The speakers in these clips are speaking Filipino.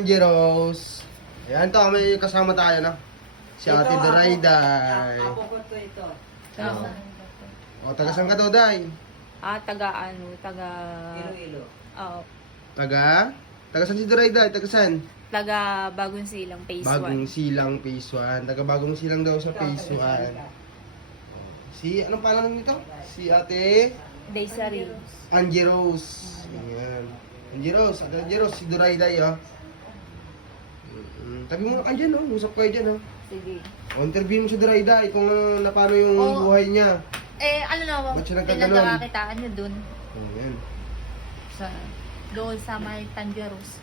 Angie Rose. Ayan to, may kasama tayo na. Si Ate Dorayday. Apo ko to ito. O, taga saan ka to, Day? Taga Iloilo. Oo. Taga saan si Dorayday? Taga saan? Taga Bagong Silang Phase 1. Bagong Silang Phase 1. Taga Bagong Silang daw sa Phase 1. Si, anong pangalan nito? Si Ate Daysari. Angie Rose. Ayan. Angie Rose, Ate Angie Rose, si Dorayday, oh. Tabi muna kayo dyan, oh. Usap kayo dyan, oh. Sige. O, interview mo si Dorayday kung na paano yung buhay niya. Ano naman, Ba't siya nagkaganon? pinagkakakitaan niyo dun. Ayan. Doon sa may Tangeros.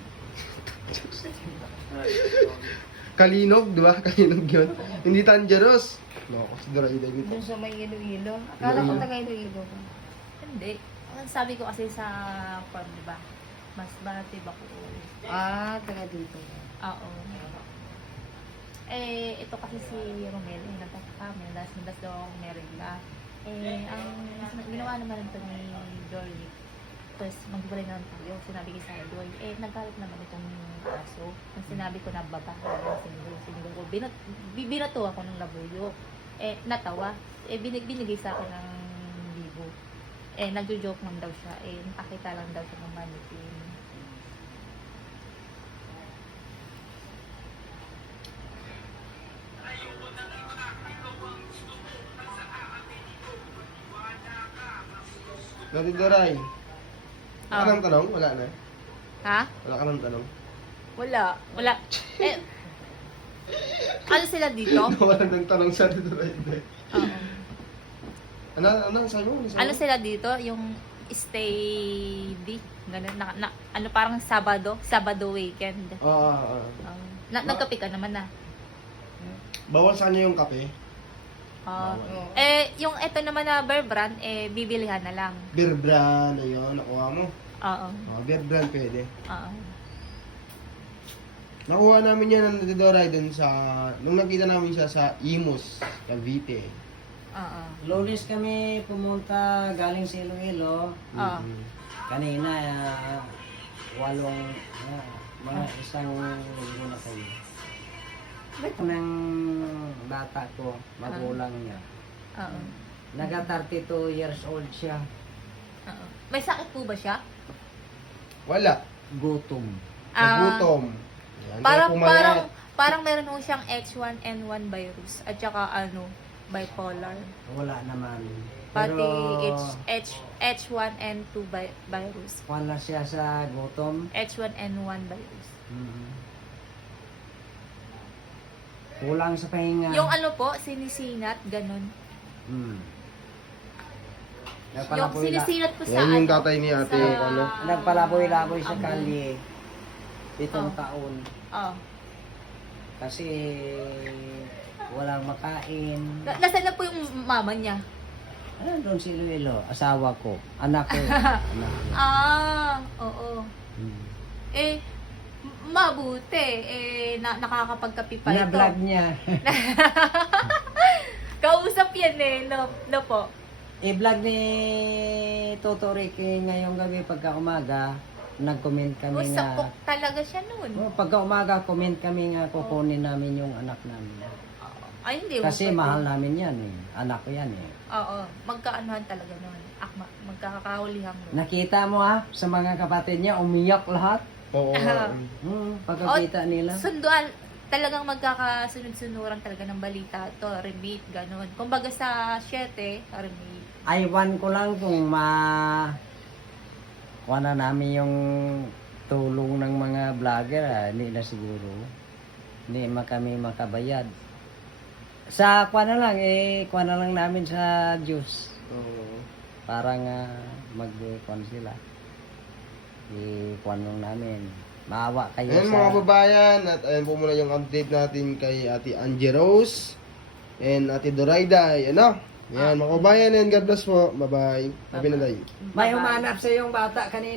Kalinog, di ba? Kalinog yun. Hindi Tangeros. Loko, si Dorayday nito. Doon sa may Iloilo. Akala ko taga Iloilo ko. Hindi. Ang sabi ko kasi sa farm, di ba? Mas bati ba ko? Taga dito. Oo. Ito kasi si Romel, nagkakami, das daw akong merenda. Ang ginawa naman ito ni Jory, tapos maghiwalay naman tayo, sinabi ko sa Joy, nagkalat naman itong aso. Nang sinabi ko na babae, sinundo ko, binato ako ng labuyo. Natawa, binigay sa akin ng libo. Nagjo-joke man daw siya, nakakita lang daw siya ng mannequin. Ate Doray. Wala ka ng tanong? Wala na? Ha? Wala ka ng tanong? Wala. Ano sila dito? Wala ng tanong sa Ate Dorayday. Oo. Ano sabi mo? Ano sila dito? Yung stay di? Ganun. Ano parang Sabado weekend. Oo. Nagkape ka naman na. Bawal sa kanya yung kape. Yung eto naman na Bear Brand, bibilihan na lang. Beer brand, ayun, nakuha mo. Oo. Beer brand pwede. Oo. Nakuha namin yan ng Ate Doray dun sa, nung nakita namin siya sa Imus, Cavite. Oo. Lunes kami pumunta galing sa Iloilo. Oo. Kanina, mga isang linggo na kayo. Ito ng bata ko, magulang niya. Oo. Naga 32 years old siya. Oo. May sakit po ba siya? Wala. Gutom. Nagutom. Yan, kaya pumayat. Parang meron ho siyang H1N1 virus at saka bipolar. Wala naman. Pati Pero H1N2 virus. wala siya sa gutom. H1N1 virus. Kulang sa pahinga. Yung po, sinisinat, ganun. Yung sinisinat ko sa Yan yung tatay ni ate. sa- Nagpalaboy-laboy sa Ang- kalye. Itong Oh. taon. Oh. Kasi walang makain. Nasaan na po yung mama niya? Doon si Iloilo, asawa ko. Anak ko. Anak ko. Oo. Hmm. Mabuti. Nakakapagkapi pa ito. Na-vlog niya. Kausap yan no po. I-vlog ni Toto Ricky ngayong gabi pagka umaga. Nag-comment kami nga. Sapok talaga siya noon. Pagka umaga, comment kami nga kukunin namin yung anak namin. Ay, hindi. Kasi pwede. mahal namin yan eh. Anak ko yan eh. Oo. Magkaanuhan talaga noon. Magkakakahulihan mo. Nakita mo sa mga kapatid niya, umiyak lahat. Oo. Pagkakita nila. Sunduan. Talagang magkakasunod-sunuran talaga ng balita. To, remit, ganun. Kumbaga sa 7, remit. Aywan ko lang kung kuha na namin yung tulong ng mga vlogger. Hindi na siguro. Hindi kami makabayad. Sa kuha na lang, kuha na lang namin sa Diyos. Oo. Para nga mag-kuha sila. Kuha lang namin. Maawa kayo Ayan mga babayan, at ayan po muna yung update natin kay Ate Angie Rose and Ate Dorayday. Ayan mga babayan, and God bless po. Bye-bye. Happy na day. May humanap sa yung bata kanina.